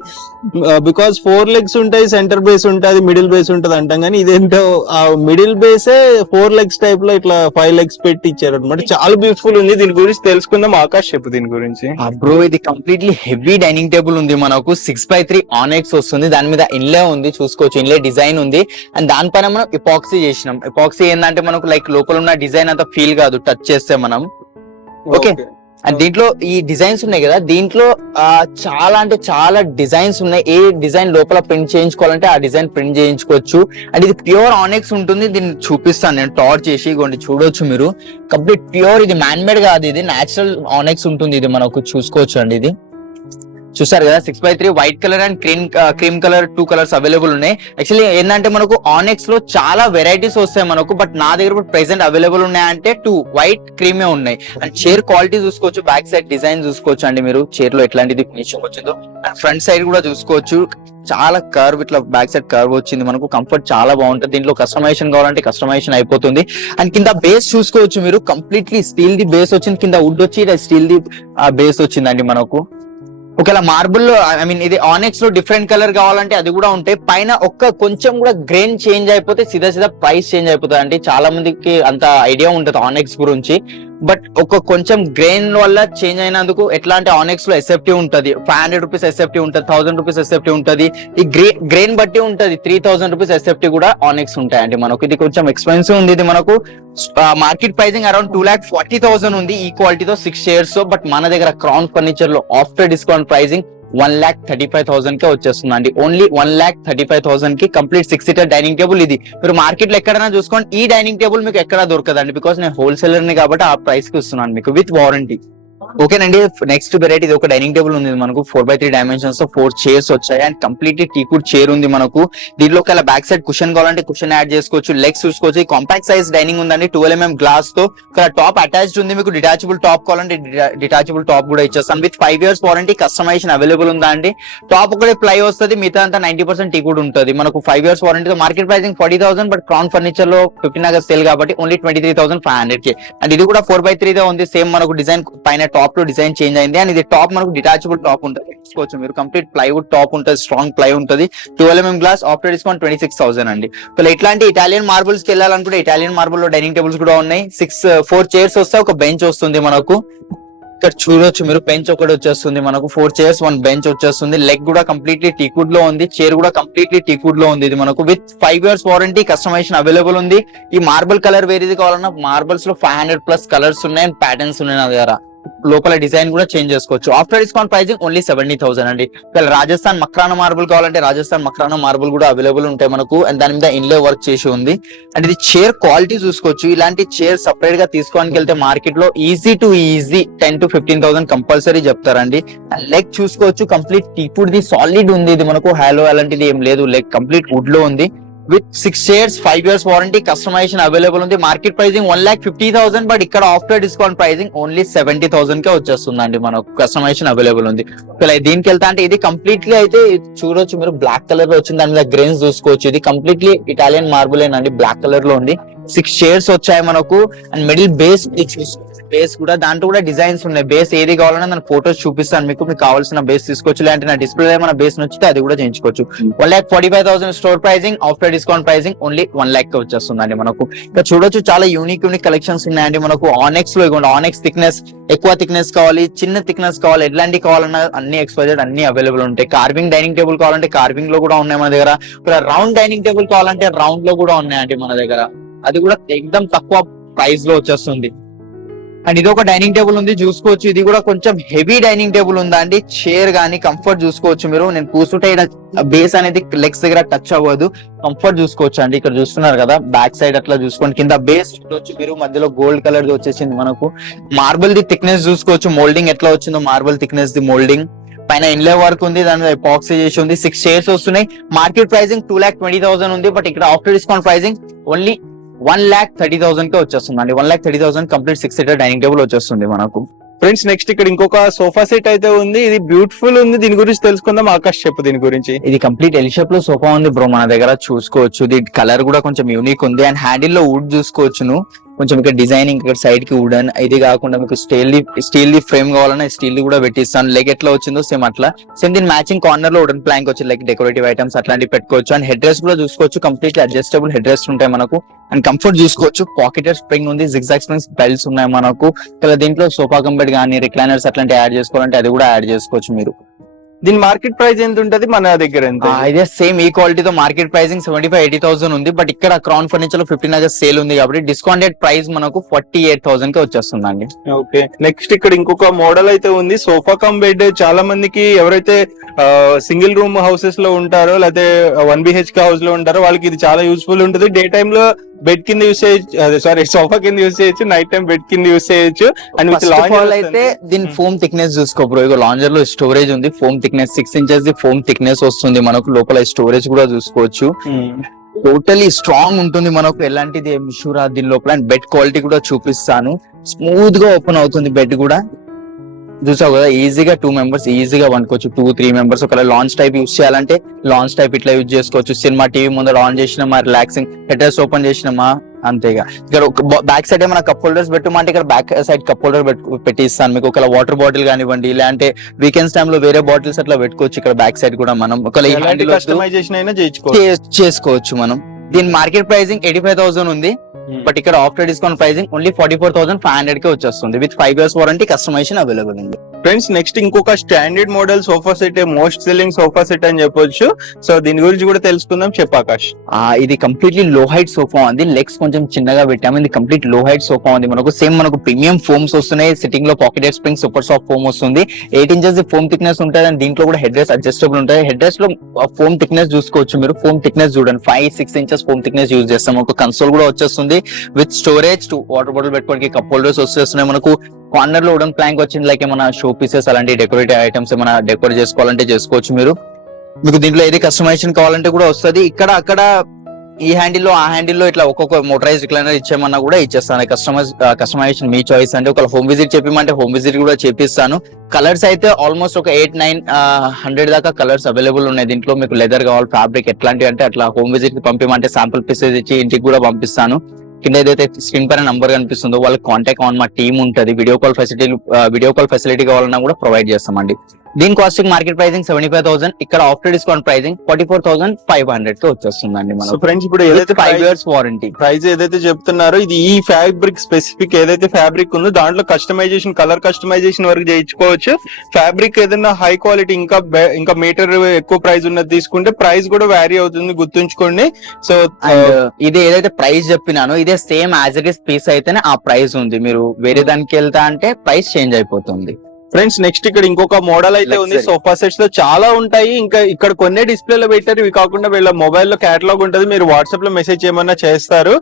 బికాస్ 4 legs ఉంటాయి, సెంటర్ బేస్ ఉంటుంది, మిడిల్ బేస్ ఉంటుంది అంటాం, కానీ ఇదేంటో ఆ మిడిల్ బేసే 4 legs టైప్ లో ఇట్లా 5 legs పెట్టి ఇచ్చారు అనమాట. చాలా బ్యూటిఫుల్ ఉంది. దీని గురించి తెలుసుకుందాం. ఆకాష్ చెప్పు దీని గురించి. బ్రో ఇది కంప్లీట్లీ హెవీ డైనింగ్ టేబుల్ ఉంది మనకు. 6x3 ఆనెక్స్ వస్తుంది, దాని మీద ఇన్లే ఉంది, చూసుకోవచ్చు. ఇన్లే డిజైన్ ఉంది. అండ్ దానిపైన మనం ఎపాక్సీ చేసినాం. ఎపాక్సీ ఏంటంటే మనకు లైక్ లోపల ఉన్న డిజైన్ అంతా ఫీల్ కాదు టచ్ చేస్తే మనం. ఓకే. అండ్ దీంట్లో ఈ డిజైన్స్ ఉన్నాయి కదా, దీంట్లో చాలా అంటే చాలా డిజైన్స్ ఉన్నాయి. ఏ డిజైన్ లోపల ప్రింట్ చేయించుకోవాలంటే ఆ డిజైన్ ప్రింట్ చేయించుకోవచ్చు. అండ్ ఇది ప్యూర్ ఆనెక్స్ ఉంటుంది. దీన్ని చూపిస్తాను నేను టార్చ్ చేసి, ఇగోండి చూడొచ్చు మీరు. కంప్లీట్ ప్యూర్, ఇది మ్యాన్ మేడ్ కాదు, ఇది నేచురల్ ఆనెక్స్ ఉంటుంది. ఇది మనకు చూసుకోవచ్చు అండి. ఇది చూసారు కదా 6x3 white colour and cream colour 2 colours available ఉన్నాయి. యాక్చువల్లీ ఏంటంటే మనకు ఆనెక్స్ లో చాలా వెరైటీస్ వస్తాయి మనకు, బట్ నా దగ్గర ఇప్పుడు ప్రెసెంట్ అవైలబుల్ ఉన్నాయంటే 2 వైట్ క్రీమే ఉన్నాయి. అండ్ చైర్ క్వాలిటీ చూసుకోవచ్చు, బ్యాక్ సైడ్ డిజైన్ చూసుకోవచ్చు అండి మీరు, చైర్ లో ఎట్లాంటిది ఫినిషింగ్ వచ్చిందో. అండ్ ఫ్రంట్ సైడ్ కూడా చూసుకోవచ్చు, చాలా కర్వ్ ఇట్లా బ్యాక్ సైడ్ కర్వ్ వచ్చింది మనకు, కంఫర్ట్ చాలా బాగుంటుంది. దీంట్లో కస్టమైజేషన్ కావాలంటే కస్టమైజేషన్ అయిపోతుంది. అండ్ కింద బేస్ చూసుకోవచ్చు మీరు, కంప్లీట్లీ స్టీల్ ది బేస్ వచ్చింది, కింద వుడ్ వచ్చి స్టీల్ ది బేస్ వచ్చిందండి మనకు. ఒకవేళ మార్బుల్ లో ఐ మీన్ ఇది ఆనెక్స్ లో డిఫరెంట్ కలర్ కావాలంటే అది కూడా ఉంటాయి. పైన ఒక్క కొంచెం కూడా గ్రెయిన్ చేంజ్ అయిపోతే సీదా ప్రైస్ చేంజ్ అయిపోతుంది. అంటే చాలా మందికి అంత ఐడియా ఉంటుంది ఆనెక్స్ గురించి, బట్ ఒక కొంచెం గ్రెయిన్ వల్ల చేంజ్ అయినందుకు ఎట్లా అంటే ఆనెక్స్ లో ఎస్ఎఫ్టీ ఉంటుంది, 500 రూపీస్ ఎస్ఎఫ్టీ ఉంటుంది, 1000 రూపీస్ ఎస్ఎఫ్టీ ఉంటుంది. ఈ గ్రెయిన్ బట్టి ఉంటుంది, 3000 రూపీస్ ఎస్ఎఫ్టీ కూడా ఆనెక్స్ ఉంటాయండి మనకు. ఇది కొంచెం ఎక్స్పెన్సివ్ ఉంది. ఇది మనకు మార్కెట్ ప్రైజింగ్ అరౌండ్ 2,40,000 ఉంది ఈ క్వాలిటీతో 6 చైర్స్. బట్ మన దగ్గర క్రౌన్ ఫర్నిచర్ లో ఆఫ్టర్ డిస్కౌంట్ ప్రైజింగ్ 1,35,000 కే వచ్చేస్తుంది అండి. ఓన్లీ 1,35,000 కి కంప్లీట్ 6 సీటర్ డైనింగ్ టేబుల్. ఇది మీరు మార్కెట్ లో ఎక్కడైనా చూసుకోండి, ఈ డైనింగ్ టేబుల్ మీకు ఎక్కడా దొరకదండి, బికాస్ నేను హోల్సేలర్ ని కాబట్టి ఆ ప్రైస్ కి ఇస్తున్నాను మీకు విత్ వారంటీ. ఓకేనండి, నెక్స్ట్ వెరైటీ ఇది ఒక డైనింగ్ టేబుల్ ఉంది మనకు, 4x3 డైమెన్షన్స్ తో 4 చైర్స్ వచ్చాయి. అండ్ కంప్లీట్లీ టీకుడ్ చైర్ ఉంది మనకు. దీంట్లో ఒక బ్యాక్ సైడ్ కుషన్ కావాలంటే కుషన్ యాడ్ చేసుకోవచ్చు, లెగ్స్ చూసుకోవచ్చు. కాంపాక్ట్ సైజ్ డైనింగ్ ఉందండి, 12 mm గ్లాస్ తో. ఇక్కడ టాప్ అటాచ్డ్ ఉంది, మీకు డిటాచబుల్ టాప్ కావాలంటే డిటాచబుల్ టాప్ కూడా ఇచ్చేస్తాను with 5 years warranty. Customisation available ఉందా అండి. టాప్ ఒకటే ప్లై వస్తుంది, మిగతా అంతా 90% టీకుడ్ ఉంటుంది మనకు. 5 years warranty. Market pricing 40,000, but Crown furniture లో 15 August సేల్ కాబట్టి ఓన్లీ 23,500 కి. అండ్ ఇది కూడా 4x3 దే ఉంది, సేమ్ మనకు డిజైన్ పైన టాప్ లో డిజైన్ చేంజ్ అయింది. అండ్ ఇది టాప్ మనకు డిటాచబుల్ టాప్ ఉంటుంది, చూసుకోవచ్చు మీరు. కంప్లీట్ ప్లైవుడ్ టాప్ ఉంటుంది, స్ట్రాంగ్ ప్లై ఉంటుంది. 12 mm గ్లాస్, ఆఫ్టర్ డిస్కౌంట్ 26,000 అండి. ఇట్లాంటి ఇటాలియన్ మార్బుల్స్ కి వెళ్ళాలనుకుంటే ఇటాలియన్ మార్బుల్ లో డైనింగ్ టేబుల్స్ కూడా ఉన్నాయి. 4 చైర్స్ వస్తాయి, ఒక బెంచ్ వస్తుంది మనకు. ఇక్కడ చూడొచ్చు మీరు, బెంచ్ ఒకటి వచ్చేస్తుంది మనకు. 4 చైర్స్ 1 బెంచ్ వచ్చేస్తుంది. లెగ్ కూడా కంప్లీట్లీ టీకుడ్ లో ఉంది, చైర్ కూడా కంప్లీట్లీ టీకుడ్ లో ఉంది. ఇది మనకు with 5 years warranty. Customisation available ఉంది. ఈ మార్బుల్ కలర్ వేరేది కావాలన్నా మార్బుల్స్ లో 500+ కలర్స్ ఉన్నాయి అండ్ ప్యాటర్న్స్ ఉన్నాయి నా దగ్గర. లోపల డిజైన్ కూడా చేంజ్ చేసుకోవచ్చు. ఆఫ్టర్ డిస్కౌంట్ ప్రైసింగ్ ఓన్లీ 70,000 అండి. రాజస్థాన్ మక్రానా మార్బుల్ కావాలంటే రాజస్థాన్ మక్రానా మార్బుల్ కూడా అవైలబుల్ ఉంటాయి మనకు. అండ్ దాని మీద ఇన్లే వర్క్ చేసి ఉంది. అండ్ ఇది చైర్ క్వాలిటీ చూసుకోవచ్చు. ఇలాంటి చైర్ సపరేట్ గా తీసుకోవడానికి వెళ్తే మార్కెట్ లో ఈజీ 10,000 to 15,000 కంపల్సరీ చెప్తారండి. లెగ్ చూసుకోవచ్చు, కంప్లీట్ టీకుడ్ ది సాలిడ్ ఉంది. ఇది మనకు హాలో అలాంటిది ఏం లేదు, లెగ్ కంప్లీట్ వుడ్ లో ఉంది with 6 chairs, 5 years warranty. Customisation available ఉంది. మార్కెట్ ప్రైసింగ్ 1,50,000, బట్ ఇక్కడ ఆఫ్టర్ డిస్కౌంట్ ప్రైసింగ్ ఓన్లీ 70,000 కే వచ్చేస్తుందండి మనకు. కస్టమైజేషన్ అవైలబుల్ ఉంది. దీనికి వెళ్తా అంటే ఇది కంప్లీట్లీ అయితే చూడొచ్చు మీరు, బ్లాక్ కలర్ లో వచ్చింది. దాని మీద గ్రెయిన్స్ చూసుకోవచ్చు. ఇది కంప్లీట్లీ ఇటాలియన్ మార్బుల్ ఏనండి, బ్లాక్ కలర్ లో ఉంది. 6 చైర్స్ వచ్చాయి మనకు. అండ్ మిడిల్ బేస్ చూసుకోవచ్చు, బేస్ కూడా దాంట్లో కూడా డిజైన్స్ ఉన్నాయి. బేస్ ఏది కావాలన్నా దాని ఫోటోస్ చూపిస్తాను మీకు కావాల్సిన బేస్ తీసుకోవచ్చు. లేదంటే నా డిస్ప్లే ఏమైనా బేస్ నచ్చితే అది కూడా చేయించుకోవచ్చు. 1,45,000 store pricing, after discount pricing only 1 lakh వచ్చేస్తుందండి మనకు. ఇక్కడ చూడొచ్చు చాలా యూనిక్ కలెక్షన్స్ ఉన్నాయండి మనకు. ఆనెక్స్ లో ఇవ్వండి, ఆనెక్స్ థిక్నెస్, ఎక్కువ థిక్నెస్ కావాలి, చిన్న థిక్నెస్ కావాలి, ఎట్లాంటి కావాలన్నా అన్ని ఎక్స్పైజెడ్ అన్ని అవైలబుల్ ఉంటాయి. కార్వింగ్ డైనింగ్ టేబుల్ కావాలంటే కార్వింగ్ లో కూడా ఉన్నాయి మన దగ్గర. ఇక్కడ రౌండ్ డైనింగ్ టేబుల్ కావాలంటే రౌండ్ లో కూడా ఉన్నాయండి మన దగ్గర. అది కూడా ఎక్దమ్ తక్కువ ప్రైస్ లో వచ్చేస్తుంది. అండ్ ఇది ఒక డైనింగ్ టేబుల్ ఉంది చూసుకోవచ్చు. ఇది కూడా కొంచెం హెవీ డైనింగ్ టేబుల్ ఉందా అండి. చైర్ గానీ కంఫర్ట్ చూసుకోవచ్చు మీరు. నేను కూర్చుంటే బేస్ అనేది లెగ్స్ దగ్గర టచ్ అవ్వదు, కంఫర్ట్ చూసుకోవచ్చు అండి. ఇక్కడ చూస్తున్నారు కదా, బ్యాక్ సైడ్ అట్లా చూసుకోండి. కింద బేస్ చూడొచ్చు మీరు, మధ్యలో గోల్డ్ కలర్ ది వచ్చేసింది మనకు. మార్బుల్ ది థిక్నెస్ చూసుకోవచ్చు, మోల్డింగ్ ఎట్లా వచ్చిందో మార్బుల్ థిక్నెస్ ది మోల్డింగ్. పైన ఇన్లే వర్క్ ఉంది, దాని మీద ఎపాక్సీ చేసి ఉంది. 6 చైర్స్ వస్తున్నాయి. మార్కెట్ ప్రైసింగ్ 2,20,000 ఉంది, బట్ ఇక్కడ ఆఫ్టర్ డిస్కౌంట్ ప్రైసింగ్ ఓన్లీ 1,30,000 కే వచ్చేస్తుంది. 1,30,000 కంప్లీట్ 6 సీటర్ డైనింగ్ టేబుల్ వచ్చేస్తుంది మనకు. ఫ్రెండ్స్ నెక్స్ట్ ఇక్కడ ఇంకొక సోఫా సెట్ అయితే ఉంది. ఇది బ్యూటిఫుల్ ఉంది, దీని గురించి తెలుసుకుందాం. ఆకాష్ చెప్పు దీని గురించి. ఇది కంప్లీట్ ఎల్ షేప్ లో సోఫా ఉంది బ్రో మన దగ్గర, చూసుకోవచ్చు. ఇది కలర్ కూడా కొంచెం యూనిక్ ఉంది. అండ్ హ్యాండిల్ లో వుడ్ చూసుకోవచ్చు, కొంచెం ఇక్కడ డిజైనింగ్, ఇక్కడ సైడ్ కి వుడెన్. ఇది కాకుండా మీకు స్టీల్ ది ఫ్రేమ్ కావాలన్నా స్టీల్ ది కూడా పెట్టిస్తాను. లెగ్ ఎట్లా వచ్చిందో సేమ్ అట్లా. సేమ్ దీని మ్యాచింగ్ కార్నర్ లో వుడెన్ ప్లాంక్ వచ్చి లైక్ డెకరేటివ్ ఐటమ్స్ అట్లాంటివి పెట్టుకోవచ్చు. అండ్ హెడ్ రెస్ట్ కూడా చూసుకోవచ్చు, కంప్లీట్లీ అడ్జస్టబుల్ హెడ్ రెస్ట్ ఉంటాయి మనకు. అండ్ కంఫర్ట్ చూసుకోవచ్చు, పాకెటర్ స్ప్రింగ్ ఉంది, జిగ్జాగ్ స్ప్రింగ్స్ బెల్ట్స్ ఉన్నాయి మనకు. దీంట్లో సోఫా కంబెడ్ కానీ రిక్లైనర్స్ అట్లాంటి యాడ్ చేసుకోవాలంటే అది కూడా యాడ్ చేసుకోవచ్చు మీరు. దీని మార్కెట్ ప్రైస్ ఎంత ఉంటది మన దగ్గర? ఎంత ఇదే సేమ్ ఈ క్వాలిటీతో మార్కెట్ ప్రైసింగ్ 75,000 ఉంది, బట్ ఇక్కడ క్రౌన్ ఫర్నిచర్ లో 15 August సేల్ ఉంది కాబట్టి డిస్కౌంటెడ్ ప్రైస్ మనకు 48,000 కి వచ్చేస్తుందండి. ఓకే, నెక్స్ట్ ఇక్కడ ఇంకొక మోడల్ అయితే ఉంది, సోఫా కమ్ బెడ్. చాలా మందికి ఎవరైతే సింగిల్ రూమ్ హౌసెస్ లో ఉంటారో లేకపోతే 1 BHK హౌస్ లో ఉంటారో వాళ్ళకి ఇది చాలా యూస్ఫుల్ ఉంటుంది. డే టైమ్ లో బెడ్ కింద యూస్ చేయొచ్చు, అదే సారీ సోఫా కింద యూస్ చేయొచ్చు, నైట్ టైం బెడ్ కింద యూస్ చేయొచ్చు. అండ్ విత్ లాంజర్ అయితే దీని ఫోమ్ థిక్నెస్ చూసుకో బ్రో. ఇక లాంజర్ లో స్టోరేజ్ ఉంది, foam thickness 6 inches the foam thickness వస్తుంది మనకు. లోపల స్టోరేజ్ కూడా చూసుకోవచ్చు, టోటలీ స్ట్రాంగ్ ఉంటుంది మనకు. ఎలాంటిది ఏం ఇష్యూ రాదు దీని లోపల. అండ్ బెడ్ క్వాలిటీ కూడా చూపిస్తాను, స్మూత్ గా ఓపెన్ అవుతుంది బెడ్ కూడా. చూసావు కదా, ఈజీగా 2 members ఈజీగా వండుకోవచ్చు. 2-3 members ఒకవేళ లాంచ్ టైప్ యూస్ చేయాలంటే లాంచ్ టైప్ ఇట్లా యూజ్ చేసుకోవచ్చు. సినిమా టీవీ ముందర ఆన్ చేసినామా, రిలాక్సింగ్ హెడ్రెస్ ఓపెన్ చేసినామా, అంతేగా. ఇక్కడ బ్యాక్ సైడ్ ఏమైనా కప్ హోల్డర్స్ పెట్టమంటే ఇక్కడ బ్యాక్ సైడ్ కప్ హోల్డర్ పెట్టిస్తాను మీకు. ఒకవేళ వాటర్ బాటిల్ కానివ్వండి, లేదంటే వీకెండ్స్ టైమ్ లో వేరే బాటిల్స్ అట్లా పెట్టుకోవచ్చు. ఇక్కడ బ్యాక్ సైడ్ కూడా మనం ఒకవేళ కస్టమైజేషన్ అయినా చేసుకోవచ్చు మనం. దీని మార్కెట్ ప్రైసింగ్ 85,000 ఉంది, బట్ ఇక్కడ ఆఫ్టర్ డిస్కౌంట్ ప్రైసింగ్ ఓన్లీ 44,500 కి వచ్చేస్తుంది. With 5 years warranty, customisation available ఉంది. ఫ్రెండ్స్ నెక్స్ట్ ఇంకొక standard model sofa set, most selling sofa set అని చెప్పొచ్చు. సో దీని గురించి కూడా తెలుసుకుందాం. చెప్పాకాష్, ఇది కంప్లీట్లీ లో హైట్ సోఫా ఉంది. లెగ్స్ కొంచెం చిన్నగా పెట్టాము. ఇది కంప్లీట్ లో హైట్ సోఫా ఉంది మనకు. సేమ్ మనకు ప్రీమియం ఫోమ్స్ వస్తున్నాయి. సిట్టింగ్ లో pocketed spring super soft foam వస్తుంది. 8 inches ఫోమ్ థిక్నెస్ ఉంటుంది. అండ్ దీంట్లో కూడా హెడ్ రెస్ట్ అడ్జస్టబుల్ ఉంటుంది. హెడ్ రెస్ట్ లో ఫోమ్ థిక్నెస్ చూసుకోవచ్చు మీరు. ఫోమ్ థిక్నెస్ చూడండి, 5-6 inches ఫోమ్ థిక్నెస్ యూజ్ చేస్తాం. ఒక కన్సోల్ కూడా వచ్చేస్తుంది విత్ స్టోరేజ్. వాటర్ బాటిల్ పెట్టుకోవడానికి కప్ హోల్డర్స్ వచ్చేస్తున్నాయి మనకు. కార్నర్ లో వుడెన్ ప్లాంక్ వచ్చింది. లైక్ ఏమైనా షో పీసెస్ అలాంటి డెకరేటివ్ ఐటమ్స్ ఏమైనా డెకరేట్ చేసుకోవాలంటే చేసుకోవచ్చు మీరు. మీకు దీంట్లో ఏది కస్టమైజేషన్ కావాలంటే కూడా వస్తుంది. ఇక్కడ అక్కడ ఈ హ్యాండిల్ లో ఆ హ్యాండిల్ లో ఇట్లా ఒక్కొక్క మోటరైజ్ రిక్లైనర్ ఇచ్చేమన్నా కూడా ఇచ్చేస్తాను. కస్టమైజేషన్ మీ చాయిస్. అంటే ఒక హోమ్ విజిట్ చెప్పమంటే హోమ్ విజిట్ కూడా చేపిస్తాను. కలర్స్ అయితే ఆల్మోస్ట్ ఒక 800-900 దాకా కలర్స్ అవైలబుల్ ఉన్నాయి దీంట్లో. మీకు లెదర్ కావాలి, ఫ్యాబ్రిక్ ఎట్లాంటి అంటే అట్లా హోమ్ విజిట్ కి పంపిమంటే శాంపుల్ పీసెస్ ఇచ్చి ఇంటికి కూడా పంపిస్తాను. కింద ఏదైతే స్క్రీన్ పైన నంబర్ కనిపిస్తుందో వాళ్ళకి కాంటాక్ట్ ఆన్ మా టీమ్ ఉంటుంది. వీడియో కాల్ ఫెసిలిటీ కావాలన్నా కూడా ప్రొవైడ్ చేస్తామండి. దీని కాస్టింగ్ మార్కెట్ ప్రైసింగ్ 75,000. ఇక్కడ ఆఫ్టర్ డిస్కౌంట్ ప్రైసింగ్ 44,500 కి వచ్చేస్తుందండి మనం. ఫ్రెండ్స్ ఇప్పుడు ఏదైతే 5 years వారంటీ ప్రైస్ ఏదైతే చెప్తున్నారో, ఇది ఈ ఫ్యాబ్రిక్ స్పెసిఫిక్ ఏదైతే ఫ్యాబ్రిక్ ఉందో దాంట్లో కస్టమైజేషన్, కలర్ కస్టమైజేషన్ వరకు చేయించుకోవచ్చు. ఫ్యాబ్రిక్ ఏదైనా హై క్వాలిటీ ఇంకా మీటర్ ఎక్కువ ప్రైస్ ఉన్నది తీసుకుంటే ప్రైస్ కూడా వ్యారీ అవుతుంది, గుర్తుంచుకోండి. సో ఇది ఏదైతే ప్రైస్ చెప్పినానో ఇదే same as it is piece అయితేనే ఆ ప్రైస్ ఉంది. మీరు వేరే దానికి వెళ్తా అంటే ప్రైస్ చేంజ్ అయిపోతుంది. ఫ్రెండ్స్ నెక్స్ట్ ఇక్కడ ఇంకొక మోడల్ అయితే ఉంది. సోఫా సెట్స్ లో చాలా ఉంటాయి. ఇంకా ఇక్కడ కొన్ని డిస్ప్లే లో పెట్టారు. ఇవి కాకుండా వీళ్ళ మొబైల్ లో కేటలాగ్ ఉంటది. మీరు వాట్సాప్ లో మెసేజ్ చేయమన్నా చేస్తారు.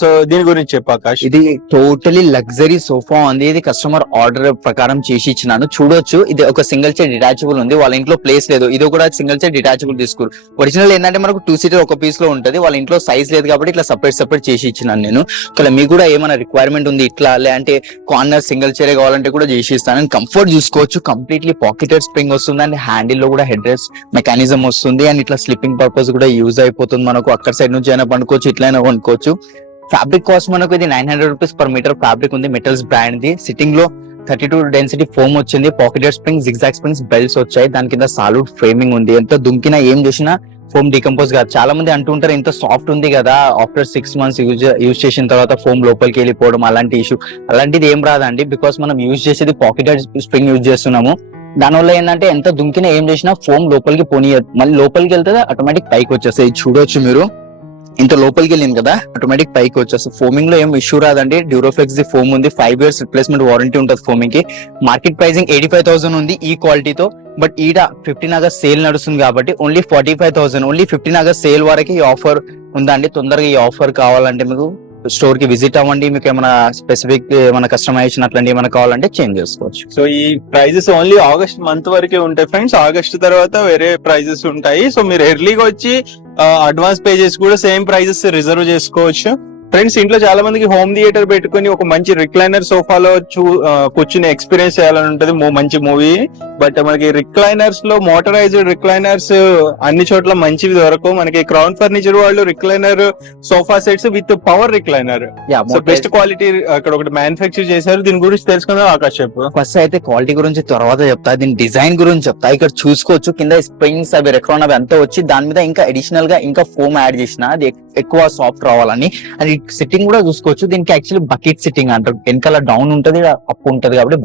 సో దీని గురించి చెప్పాకాష్. ఇది టోటలీ లగ్జరీ సోఫా ఉంది. ఇది కస్టమర్ ఆర్డర్ ప్రకారం చేసి ఇచ్చినాను. చూడొచ్చు, ఇది ఒక సింగిల్ చైర్ డిటాచబుల్ ఉంది. వాళ్ళ ఇంట్లో ప్లేస్ లేదు, ఇది కూడా సింగిల్ చైర్ డిటాచబుల్ తీసుకోరు. ఒరిజినల్ ఏంటంటే మనకు 2 seater ఒక పీస్ లో ఉంటది. వాళ్ళ ఇంట్లో సైజ్ లేదు కాబట్టి ఇట్లా సపరేట్ చేసి ఇచ్చినాను నేను. ఇక్కడ మీకు కూడా ఏమైనా రిక్వైర్మెంట్ ఉంది ఇట్లా, లేదంటే కార్నర్ సింగిల్ చైర్ కావాలంటే కూడా చేసి ఇస్తాను. కంఫర్ట్ చూసుకోవచ్చు, కంప్లీట్లీ పాకెటెడ్ స్ప్రింగ్ వస్తుంది. అండ్ హ్యాండిల్ లో కూడా హెడ్ రెస్ట్ మెకానిజం వస్తుంది. అండ్ ఇట్లా స్లీపింగ్ పర్పస్ కూడా యూజ్ అయిపోతుంది మనకు. అక్కడ సైడ్ నుంచి అయినా పండుకోవచ్చు, ఇట్లయినా వండుకోవచ్చు. ఫ్యాబ్రిక్ కాస్ట్ మనకు ఇది 900 rupees per meter ఫ్యాబ్రిక్ ఉంది. Metals brand the. సిట్టింగ్ లో 32 డెన్సిటీ ఫోమ్ వచ్చింది. Pocketed spring, zigzag springs, belts వచ్చాయి. దాని కింద సాలిడ్ ఫ్రేమింగ్ ఉంది. ఎంత దుంకినా ఏం చేసినా ఫోమ్ డికంపోజ్ కాదు. చాలా మంది అంటుంటారు ఇంత సాఫ్ట్ ఉంది కదా, ఆఫ్టర్ 6 months యూజ్ చేసిన తర్వాత ఫోమ్ లోపలికి వెళ్ళిపోవడం అలాంటి ఇష్యూ, అలాంటిది ఏం రాదండి. బికాస్ మనం యూజ్ చేసేది పాకెటెడ్ స్ప్రింగ్ యూజ్ చేస్తున్నాము. దానివల్ల ఏంటంటే ఎంత దుంకినా ఏం చేసినా ఫోమ్ లోపలికి పోనీయదు. మళ్ళీ లోపలికి వెళ్తే ఆటోమేటిక్ పైకి వచ్చేస్తాయి. చూడొచ్చు మీరు, ఇంత లోపలికి వెళ్ళింది కదా ఆటోమేటిక్ పైకి వచ్చేస్తుంది. ఫోమింగ్ లో ఏం ఇష్యూ రాదండి. డ్యూరోఫ్లెక్స్ ది ఫోమ్ ఉంది. 5 years రిప్లేస్మెంట్ వారంటీ ఉంటుంది ఫోమింగ్ కి. మార్కెట్ ప్రైసింగ్ 85,000 ఉంది ఈ క్వాలిటీతో. బట్ ఈడ 15 August సేల్ నడుస్తుంది కాబట్టి ఓన్లీ 45,000. ఓన్లీ 15 August సేల్ వరకు ఈ ఆఫర్ ఉందండి. తొందరగా ఈ ఆఫర్ కావాలంటే మీకు స్టోర్ కి విజిట్ అవ్వండి. మీకు ఏమైనా స్పెసిఫిక్ ఏమైనా కస్టమైజేషన్ అట్లాంటి ఏమైనా కావాలంటే చేంజ్ చేసుకోవచ్చు. సో ఈ ప్రైజెస్ ఓన్లీ ఆగస్ట్ మంత్ వరకే ఉంటాయి ఫ్రెండ్స్. ఆగస్ట్ తర్వాత వేరే ప్రైజెస్ ఉంటాయి. సో మీరు ఎర్లీగా వచ్చి అడ్వాన్స్ పే చేసి కూడా సేమ్ ప్రైజెస్ రిజర్వ్ చేసుకోవచ్చు. ఫ్రెండ్స్ ఇంట్లో చాలా మందికి హోమ్ థియేటర్ పెట్టుకుని ఒక మంచి రిక్లైనర్ సోఫాలో కూర్చుని ఎక్స్పీరియన్స్ చేయాలని ఉంటది, మంచి మూవీ. బట్ మనకి రిక్లైనర్స్ లో మోటరైజ్డ్ రిక్లైనర్స్ అన్ని చోట్ల మంచివి దొరకవు. మనకి క్రౌన్ ఫర్నిచర్ వాళ్ళు recliner sofa sets with power recliner best quality అక్కడ ఒకటి మ్యానుఫ్యాక్చర్ చేశారు. దీని గురించి తెలుసుకుందాం ఆకాష్ చెప్పు. ఫస్ట్ అయితే క్వాలిటీ గురించి తర్వాత చెప్తా, దీని డిజైన్ గురించి చెప్తా. ఇక్కడ చూసుకోవచ్చు కింద స్ప్రింగ్స్ అవి రెక్రాన్ అవి అంతా వచ్చి దాని మీద ఇంకా అడిషనల్ గా ఇంకా ఫోమ్ యాడ్ చేసిన అది ఎక్కువ సాఫ్ట్ రావాలని. అది సిట్టింగ్ కూడా చూసుకోవచ్చు. దీనికి యాక్చువల్లీ బకెట్ సిట్టింగ్ అంటారు. వెనకాల డౌన్ ఉంటది, అప్ ఉంటది కాబట్టి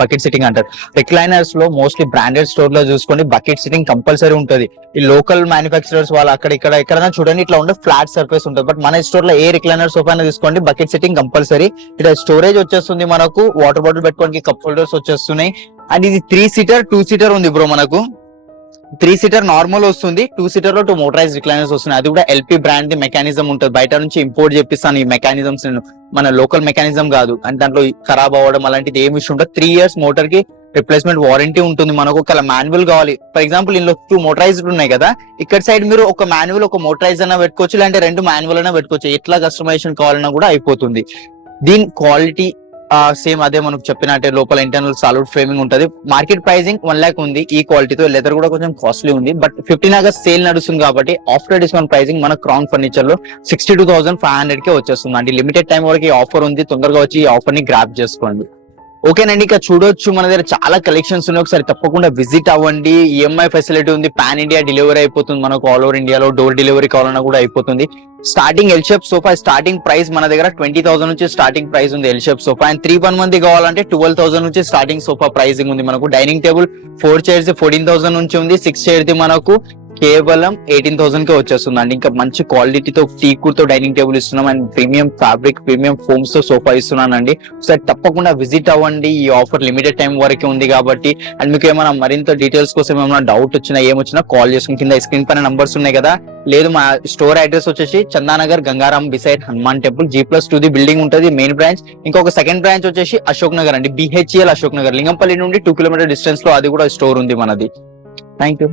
బకెట్ సిట్టింగ్ అంటారు. రిక్లైనర్స్ లో మోస్ట్లీ బ్రాండెడ్ స్టోర్ లో చూసుకోండి బకెట్ సిట్టింగ్ కంపల్సరీ ఉంటది. ఈ లోకల్ మ్యానుఫాక్చరర్స్ వాళ్ళు అక్కడ ఎక్కడైనా చూడండి ఇట్లా ఉంటే ఫ్లాట్ సర్ఫేస్ ఉంటుంది. బట్ మన స్టోర్ లో ఏ రిక్లైనర్ సోఫా తీసుకోండి బకెట్ సిట్టింగ్ కంపల్సరీ. ఇక్కడ స్టోరేజ్ వచ్చేస్తుంది మనకు, వాటర్ బాటిల్ పెట్టుకోవడానికి కప్ హోల్డర్స్ వచ్చేస్తున్నాయి. అండ్ ఇది 3 seater 2 seater ఉంది బ్రో మనకు. 3 సీటర్ నార్మల్ వస్తుంది, 2 సీటర్ లో 2 మోటరైజ్ రిక్లైనర్స్ వస్తున్నాయి. అది కూడా ఎల్పి బ్రాండ్ ది మెకానిజం ఉంటుంది. బయట నుంచి ఇంపోర్ట్ చేపిస్తాను ఈ మెకానిజమ్స్, మన లోకల్ మెకానిజం కాదు. అంటే దాంట్లో ఖరాబ్ అవ్వడం అలాంటిది ఏమి ఇష్యూ ఉంటుంది. 3 years మోటార్ కి రిప్లేస్మెంట్ వారంటీ ఉంటుంది. మనకు ఒక మాన్యువల్ కావాలి, ఫర్ ఎగ్జాంపుల్ ఇందులో 2 మోటరైజ్డ్ ఉన్నాయి కదా, ఇక్కడ సైడ్ మీరు ఒక మాన్యువల్ ఒక మోటరైజ్ అన్నా పెట్టుకోవచ్చు, లేదంటే 2 మాన్యువల్ అయినా పెట్టుకోవచ్చు. ఎట్లా కస్టమైజేషన్ కావాలన్నా కూడా అయిపోతుంది. దీని క్వాలిటీ సేమ్ అదే మనకు చెప్పినట్టే, లోపల ఇంటర్నల్ సాలిడ్ ఫ్రేమింగ్ ఉంటది. మార్కెట్ ప్రైసింగ్ 1 lakh ఉంది ఈ క్వాలిటీతో. లెదర్ కూడా కొంచెం కాస్ట్లీ ఉంది, బట్ 15 August సేల్ నడుస్తుంది కాబట్టి ఆఫ్టర్ డిస్కౌంట్ ప్రైసింగ్ మన క్రౌన్ ఫర్నిచర్ లో 62,500 కే వచ్చేస్తుంది అండి. లిమిటెడ్ టైం వరకు ఈ ఆఫర్ ఉంది, తొందరగా వచ్చి ఈ ఆఫర్ ని గ్రాప్ చేసుకోండి. ఓకేనండి, ఇక చూడొచ్చు మన దగ్గర చాలా కలెక్షన్స్ ఉన్నాయి. ఒకసారి తప్పకుండా విజిట్ అవ్వండి. ఈఎంఐ ఫెసిలిటీ ఉంది, పాన్ ఇండియా డెలివరీ అయిపోతుంది మనకు. ఆల్ ఓవర్ ఇండియాలో డోర్ డెలివరీ కావాలన్నా కూడా అయిపోతుంది. Starting L shape sofa starting price మన దగ్గర 20,000 నుంచి స్టార్టింగ్ ప్రైస్ ఉంది ఎల్ షేప్ సోఫా. అండ్ 3-1 మంది కావాలంటే 12,000 నుంచి స్టార్టింగ్ సోఫా ప్రైసింగ్ ఉంది మనకు. డైనింగ్ టేబుల్ 4 chairs 14,000 నుంచి ఉంది. 6 chairs మనకు కేవలం 18,000 కే వచ్చేస్తుంది అండి. ఇంకా మంచి క్వాలిటీతో టీకుడ్ తో డైనింగ్ టేబుల్ ఇస్తున్నాం, and premium fabric premium firms తో సోఫా ఇస్తున్నానండి. ఒకసారి తప్పకుండా విజిట్ అవ్వండి. ఈ ఆఫర్ లిమిటెడ్ టైం వరకే ఉంది కాబట్టి. అండ్ మీకు ఏమైనా మరింత డీటెయిల్స్ కోసం ఏమైనా డౌట్ వచ్చినా ఏమొచ్చినా కాల్ చేసుకుని కింద స్క్రీన్ పైన నంబర్స్ ఉన్నాయి కదా. లేదు, మా స్టోర్ అడ్రస్ వచ్చేసి Chandanagar Gangaram beside Hanuman temple, G+2 the building ఉంటుంది మెయిన్ బ్రాంచ్. ఇంకొక సెకండ్ బ్రాంచ్ వచ్చేసి అశోక్ నగర్ అండి, BHEL అశోక్ నగర్, లింగంపల్లి నుండి 2 kilometer డిస్టెన్స్ లో అది కూడా స్టోర్ ఉంది మనది. Thank you.